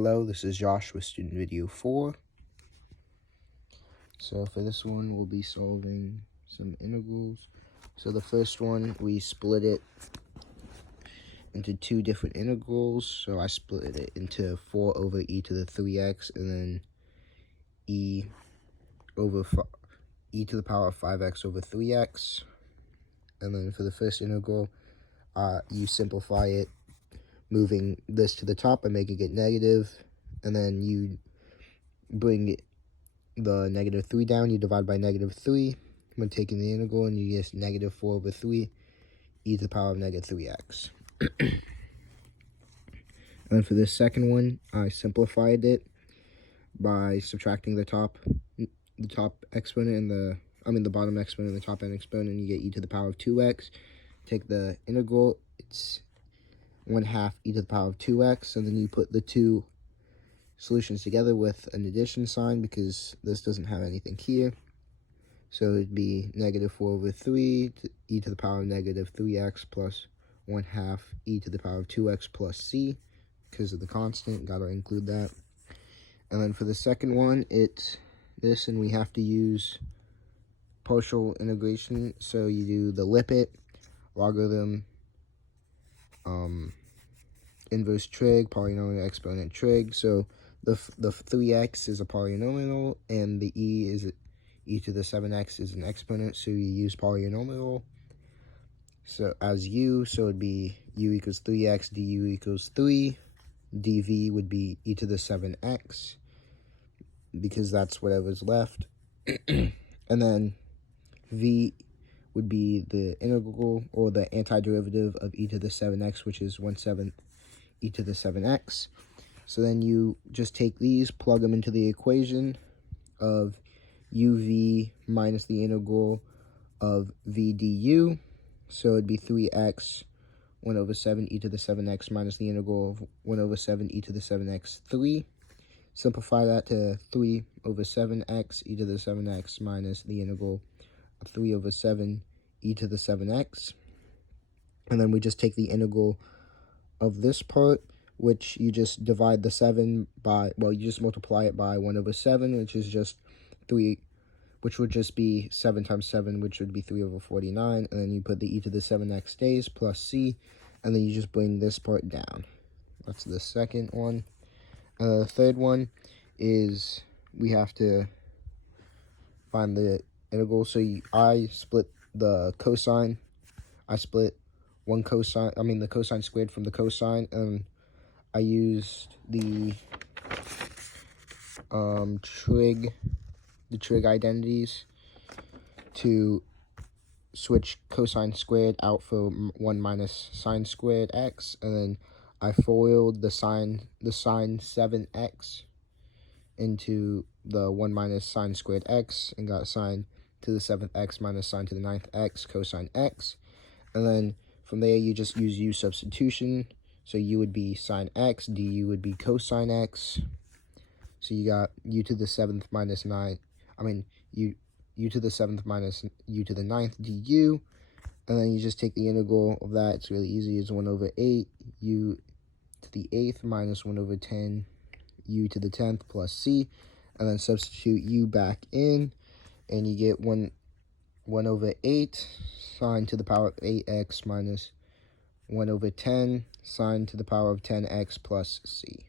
Hello, this is Josh with student video 4. So for this one, we'll be solving some integrals. So the first one, we split it into two different integrals. So I split it into 4 over e to the 3x and then e to the power of 5x over 3x. And then for the first integral, you simplify it, moving this to the top and making it negative, and then you bring the negative 3 down, you divide by negative 3 when taking the integral, and you get negative 4 over 3 e to the power of negative 3x. And for this second one, I simplified it by subtracting the top exponent and the bottom exponent and the top end exponent, and you get e to the power of 2x. Take the integral, it's 1/2 e to the power of 2x, and then you put the two solutions together with an addition sign because this doesn't have anything here. So it'd be negative 4 over 3 e to the power of negative 3x plus 1/2 e to the power of 2x plus c, because of the constant, gotta include that. And then for the second one, it's this, and we have to use partial integration. So you do the limit, logarithm, inverse trig, polynomial exponent trig. So the 3x is a polynomial, and the e to the 7x is an exponent, so you use polynomial so as u, so it'd be u equals 3x, du equals 3, dv would be e to the 7x, because that's whatever's left. And then v would be the integral, or the antiderivative of e to the 7x, which is 1/7 e to the 7x. So then you just take these, plug them into the equation of uv minus the integral of v du. So it'd be 3x 1/7 e to the 7x minus the integral of 1/7 e to the 7x 3. Simplify that to 3/7x e to the 7x minus the integral of 3/7 e to the 7x. And then we just take the integral of this part, which you just divide the 7 by, well, you just multiply it by 1/7, which is just 3, which would just be 7 times 7, which would be 3/49, and then you put the e to the 7x stays plus c, and then you just bring this part down. That's the second one. The third one is we have to find the integral. So I split the cosine. I split the cosine squared from the cosine, and I used the trig identities to switch cosine squared out for 1 minus sine squared x, and then I FOILed the sine 7x into the 1 minus sine squared x, and got sine to the 7th x minus sine to the 9th x cosine x. And then from there, you just use u substitution. So u would be sine x, du would be cosine x. So you got u to the 7th minus 9, u to the 7th minus u to the 9th du. And then you just take the integral of that. It's really easy. It's 1/8 u to the 8th minus 1/10 u to the 10th plus c. And then substitute u back in, and you get 1/8 sine to the power of 8x minus 1/10 sine to the power of 10x plus c.